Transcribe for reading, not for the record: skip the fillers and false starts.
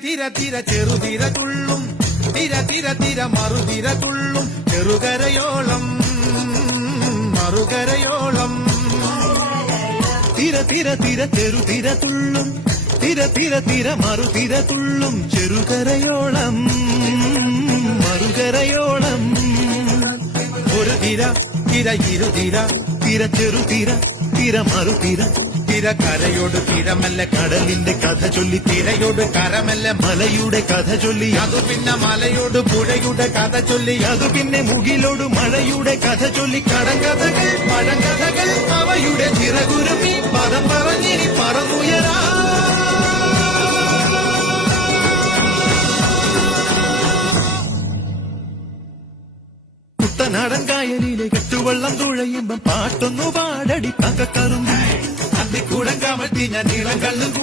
തിര തിര ചെറുതിര തുള്ളും തിര തിര തിര മറുതിര തുള്ളും ചെറുകരയോളം മറുകരയോളം തിര തിര തിര ചെറുതിര തുള്ളും തിര തിര തിര മറുതിര തുള്ളും ചെറുകരയോളം മറുകരയോളം ഒരു തിര തിര ഇരുതിര തിര ചെറുതിര തിര മറുതിര തിര കരയോട് തിരമല്ല കടലിന്റെ കഥ ചൊല്ലി തിരയോട് കരമല്ല മലയുടെ കഥ ചൊല്ലി അതു പിന്നെ മലയോട് പുഴയുടെ കഥ ചൊല്ലി അതു പിന്നെ മുകിലോട് മഴയുടെ കഥ ചൊല്ലി കടങ്കഥകൾ പഴങ്കഥകൾ അവയുടെ ചിറകുരുമി പദം പറഞ്ഞിനി പറന്നുയരാ കുട്ടനാടൻ കായലിലെ കെട്ടുവെള്ളം തുഴയുമ്പം പാട്ടൊന്നു പാടടി പക്കക്കറുമ്പി അന്തിക്കൂടം കമഴ്ത്തി ഞാൻ നീളം കണ്ണു